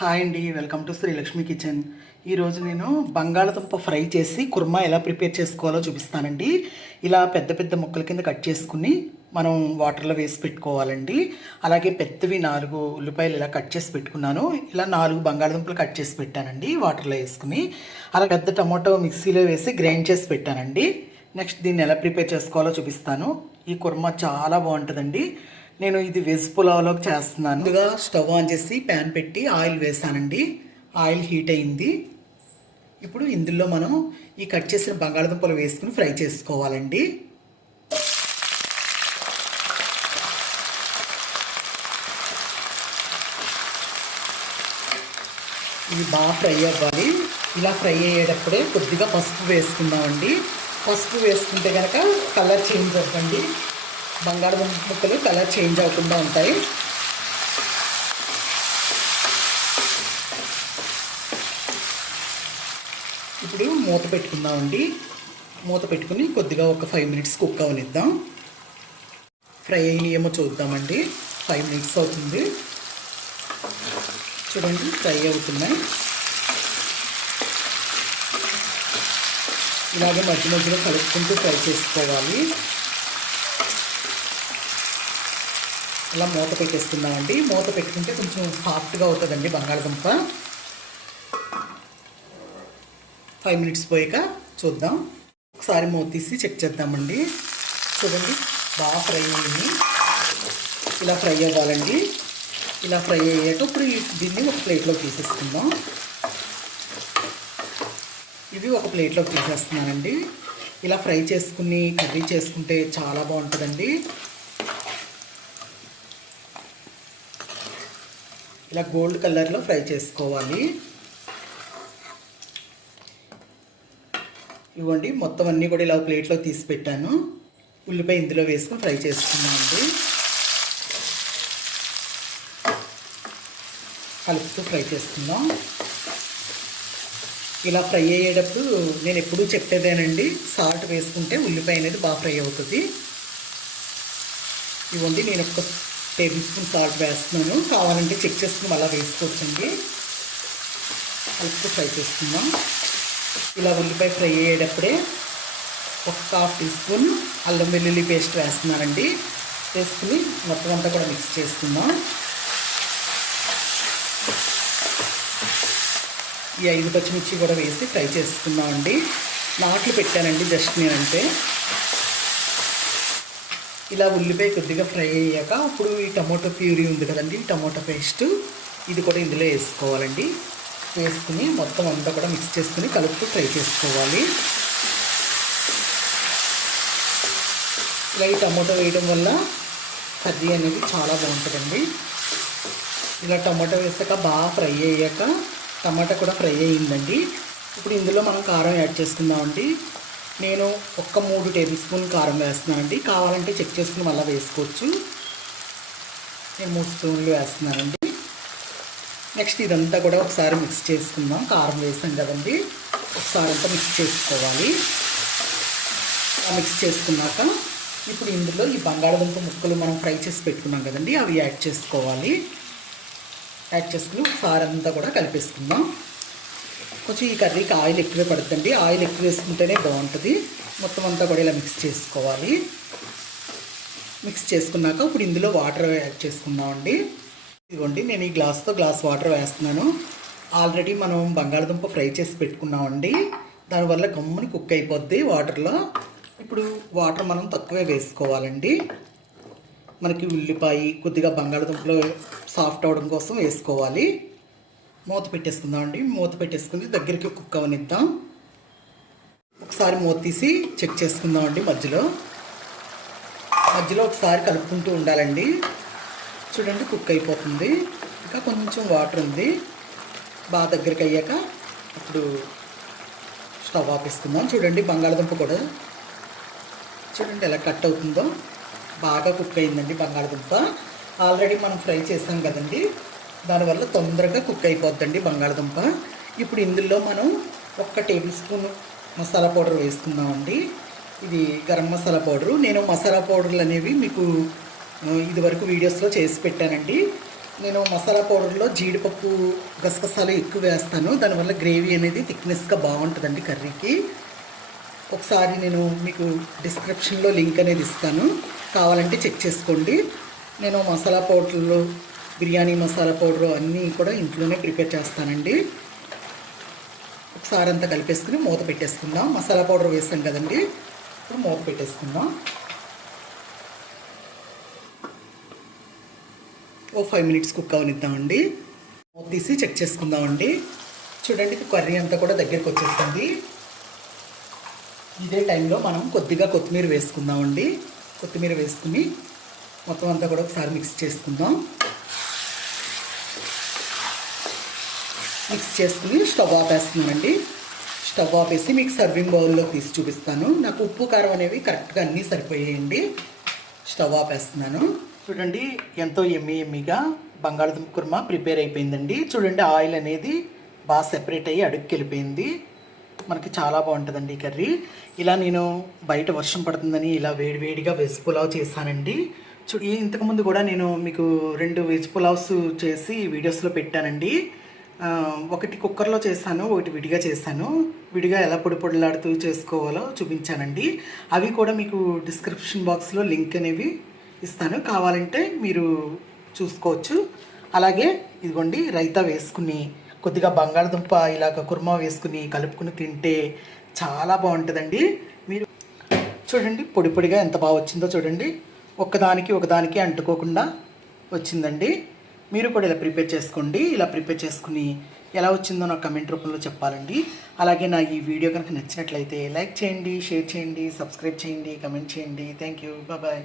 Hi అండి, welcome to Srilakshmi kitchen. ఈరోజు నేను బంగాళదుంప ఫ్రై చేసి కుర్మా ఎలా ప్రిపేర్ చేసుకోవాలో చూపిస్తానండి. ఇలా పెద్ద పెద్ద ముక్కల కింద కట్ చేసుకుని మనం వాటర్లో వేసి పెట్టుకోవాలండి. అలాగే పెద్దవి 4 ఉల్లిపాయలు ఇలా కట్ చేసి పెట్టుకున్నాను. ఇలా 4 బంగాళదుంపలు కట్ చేసి పెట్టానండి వాటర్లో వేసుకుని. అలా పెద్ద టమాటో మిక్సీలో వేసి గ్రైండ్ చేసి పెట్టానండి. నెక్స్ట్ దీన్ని ఎలా ప్రిపేర్ చేసుకోవాలో చూపిస్తాను. ఈ కుర్మా చాలా బాగుంటుందండి. నేను ఇది వెజ్ పులావ్లోకి చేస్తున్నాను. ముందుగా స్టవ్ ఆన్ చేసి ప్యాన్ పెట్టి ఆయిల్ వేసానండి. ఆయిల్ హీట్ అయింది. ఇప్పుడు ఇందులో మనం ఈ కట్ చేసిన బంగాళదుంపలు వేసుకుని ఫ్రై చేసుకోవాలండి. ఇవి బాగా ఫ్రై అవ్వాలి. ఇలా ఫ్రై అయ్యేటప్పుడే కొద్దిగా పసుపు వేసుకుందామండి. పసుపు వేసుకుంటే కనుక కలర్ చేంజ్ అవ్వండి. బంగాళదుంప ముక్కలు కలర్ చేంజ్ అవ్వకుండా ఉంటాయి. ఇప్పుడు మూత పెట్టుకుందామండి. మూత పెట్టుకుని కొద్దిగా ఒక 5 మినిట్స్ కుక్ అవనిద్దాం. ఫ్రై అయినాయేమో చూద్దామండి. 5 మినిట్స్ అవుతుంది. చూడండి, ఫ్రై అవుతున్నాయి. ఇలాగే మధ్య మధ్యలో కలుపుకుంటూ ఫ్రై చేసుకోవాలి. ఇలా మూత పెట్టేసుకుందామండి. మూత పెట్టుకుంటే కొంచెం సాఫ్ట్గా అవుతుందండి బంగాళదుంప. 5 మినిట్స్ పోయాక చూద్దాం. ఒకసారి మూత తీసి చెక్ చేద్దామండి. చూడండి, బాగా ఫ్రై అయ్యింది. ఇలా ఫ్రై అవ్వాలండి. ఇలా ఫ్రై అయ్యాక ఇప్పుడు దీన్ని ఒక ప్లేట్లోకి తీసేసుకుందాం. ఇవి ఒక ప్లేట్లోకి తీసేస్తున్నానండి. ఇలా ఫ్రై చేసుకుని కర్రీ చేసుకుంటే చాలా బాగుంటుందండి. ఇలా గోల్డ్ కలర్లో ఫ్రై చేసుకోవాలి. ఇవ్వండి, మొత్తం అన్నీ కూడా ఇలా ప్లేట్లో తీసి పెట్టాను. ఉల్లిపాయ ఇందులో వేసుకొని ఫ్రై చేసుకున్నామండి. కలుపుతూ ఫ్రై చేసుకుందాం. ఇలా ఫ్రై అయ్యేటప్పుడు నేను ఎప్పుడూ చెప్పేదేనండి, సాల్ట్ వేసుకుంటే ఉల్లిపాయ అనేది బాగా ఫ్రై అవుతుంది. ఇవ్వండి, నేను ఒక టేబుల్ స్పూన్ సాల్ట్ వేస్తున్నాను. కావాలంటే చెక్ చేసుకుని అలా వేసుకోవచ్చండి. కలుపుతూ ఫ్రై చేసుకుందాం. ఇలా ఉల్లిపాయ ఫ్రై అయ్యేటప్పుడే ఒక 1/2 టీ స్పూన్ అల్లం వెల్లుల్లి పేస్ట్ వేస్తున్నానండి. వేసుకుని మొత్తం అంతా కూడా మిక్స్ చేసుకుందాం. ఈ 5 పచ్చిమిర్చి కూడా వేసి ఫ్రై చేసుకుందామండి. నాట్లు పెట్టానండి జస్ట్ నేనంటే. ఇలా ఉల్లిపాయ కొద్దిగా ఫ్రై అయ్యాక ఇప్పుడు ఈ టమాటో ప్యూరీ ఉంది కదండి, ఈ టమాటో పేస్ట్ ఇది కూడా ఇందులో వేసుకోవాలండి. వేసుకుని మొత్తం అంతా కూడా మిక్స్ చేసుకుని కలుపుతూ ఫ్రై చేసుకోవాలి. ఇలా ఈ టమాటో వేయడం వల్ల కర్రీ అనేది చాలా బాగుంటుందండి. ఇలా టమాటో వేసాక బాగా ఫ్రై అయ్యాక టమాటా కూడా ఫ్రై అయ్యిందండి. ఇప్పుడు ఇందులో మనం కారం యాడ్ చేసుకుందామండి. నేను ఒక 3 టేబుల్ స్పూన్ కారం వేస్తున్నానండి. కావాలంటే చెక్ చేసుకుని మళ్ళీ వేసుకోవచ్చు. నేను 3 స్పూన్లు వేస్తున్నానండి. నెక్స్ట్ ఇదంతా కూడా ఒకసారి మిక్స్ చేసుకుందాం. కారం వేసాం కదండి, ఒకసారి అంతా మిక్స్ చేసుకోవాలి. మిక్స్ చేసుకున్నాక ఇప్పుడు ఇందులో ఈ బంగాళదుంప ముక్కలు మనం ఫ్రై చేసి పెట్టుకున్నాం కదండి, అవి యాడ్ చేసుకోవాలి. యాడ్ చేసుకుని ఒకసారి అంతా కూడా కలిపేసుకుందాం. కొంచెం ఈ కర్రీకి ఆయిల్ ఎక్కువే పడుతుందండి. ఆయిల్ ఎక్కువ వేసుకుంటేనే బాగుంటుంది. మొత్తం అంతా కూడా ఇలా మిక్స్ చేసుకోవాలి. మిక్స్ చేసుకున్నాక ఇప్పుడు ఇందులో వాటర్ యాడ్ చేసుకుందామండి. ఇదిగోండి, నేను ఈ గ్లాస్ వాటర్ వేస్తున్నాను. ఆల్రెడీ మనం బంగాళదుంప ఫ్రై చేసి పెట్టుకున్నామండి. దానివల్ల గమ్ముని కుక్ అయిపోద్ది వాటర్లో. ఇప్పుడు వాటర్ మనం తక్కువే వేసుకోవాలండి. మనకి ఉల్లిపాయ కొద్దిగా బంగాళదుంపలో సాఫ్ట్ అవడం కోసం వేసుకోవాలి. మూత పెట్టేసుకుందామండి. మూత పెట్టేసుకుని దగ్గరికి కుక్ అవనిద్దాం. ఒకసారి మూత తీసి చెక్ చేసుకుందామండి. మధ్యలో ఒకసారి కలుపుకుంటూ ఉండాలండి. చూడండి, కుక్ అయిపోతుంది. ఇంకా కొంచెం వాటర్ ఉంది. బాగా దగ్గరికి అయ్యాక ఇప్పుడు స్టవ్ ఆపేసుకుందాం. చూడండి, బంగాళదుంప కూడా చూడండి ఎలా కట్ అవుతుందో. బాగా కుక్ అయిందండి బంగాళదుంప. ఆల్రెడీ మనం ఫ్రై చేసాం కదండి, దానివల్ల తొందరగా కుక్ అయిపోద్దండి బంగాళదుంప. ఇప్పుడు ఇందులో మనం 1 టేబుల్ స్పూన్ మసాలా పౌడర్ వేసుకుందామండి. ఇది గరం మసాలా పౌడరు. నేను మసాలా పౌడర్లు అనేవి మీకు ఇదివరకు వీడియోస్లో చేసి పెట్టానండి. నేను మసాలా పౌడర్లో జీడిపప్పు గసగసాలు ఎక్కువ వేస్తాను. దానివల్ల గ్రేవీ అనేది థిక్నెస్గా బాగుంటుందండి కర్రీకి. ఒకసారి నేను మీకు డిస్క్రిప్షన్లో లింక్ అనేది ఇస్తాను, కావాలంటే చెక్ చేసుకోండి. నేను మసాలా పౌడర్లు, బిర్యానీ మసాలా పౌడరు అన్నీ కూడా ఇంట్లోనే ప్రిపేర్ చేస్తానండి. ఒకసారి అంతా కలిపేసుకుని మూత పెట్టేసుకుందాం. మసాలా పౌడర్ వేస్తాం కదండి, ఇప్పుడు మూత పెట్టేసుకుందాం. ఓ 5 మినిట్స్ కుక్ అవనిద్దామండి. మూత తీసి చెక్ చేసుకుందామండి. చూడండి, కర్రీ అంతా కూడా దగ్గరికి వచ్చేస్తుంది. ఇదే టైంలో మనం కొద్దిగా కొత్తిమీర వేసుకుందామండి. కొత్తిమీర వేసుకుని మొత్తం అంతా కూడా ఒకసారి మిక్స్ చేసుకుందాం. మిక్స్ చేసుకుని స్టవ్ ఆపేస్తున్నానండి. స్టవ్ ఆపేసి మీకు సర్వింగ్ బౌల్లో తీసి చూపిస్తాను. నాకు ఉప్పు కారం అనేవి కరెక్ట్గా అన్నీ సరిపోయాయండి. స్టవ్ ఆపేస్తున్నాను. చూడండి, ఎంతో ఎమ్మీగా బంగాళదుంప కుర్మా ప్రిపేర్ అయిపోయిందండి. చూడండి, ఆయిల్ అనేది బాగా సెపరేట్ అయ్యి అడుగుకి వెళ్ళిపోయింది. మనకి చాలా బాగుంటుందండి ఈ కర్రీ. ఇలా నేను బయట వర్షం పడుతుందని ఇలా వేడివేడిగా వెజ్ పులావ్ చేశానండి. ఇంతకుముందు కూడా నేను మీకు 2 వెజ్ పులావ్స్ చేసి వీడియోస్లో పెట్టానండి. ఒకటి కుక్కర్లో చేశాను, ఒకటి విడిగా చేశాను. విడిగా ఎలా పొడి పొడిలాడుతూ చేసుకోవాలో చూపించానండి. అవి కూడా మీకు డిస్క్రిప్షన్ బాక్స్లో లింక్ అనేవి ఇస్తాను, కావాలంటే మీరు చూసుకోవచ్చు. అలాగే ఇదిగోండి, రైతా వేసుకుని కొద్దిగా బంగాళదుంప ఇలాగ కుర్మా వేసుకుని కలుపుకుని తింటే చాలా బాగుంటుందండి. మీరు చూడండి, పొడి పొడిగా ఎంత బాగా వచ్చిందో చూడండి. ఒకదానికి అంటుకోకుండా వచ్చిందండి. మీరు కూడా ఇలా ప్రిపేర్ చేసుకోండి. ఇలా ప్రిపేర్ చేసుకుని ఎలా వచ్చిందో నాకు కమెంట్ రూపంలో చెప్పాలండి. అలాగే నా ఈ వీడియో కనుక నచ్చినట్లయితే లైక్ చేయండి, షేర్ చేయండి, సబ్స్క్రైబ్ చేయండి, కమెంట్ చేయండి. Thank you, bye.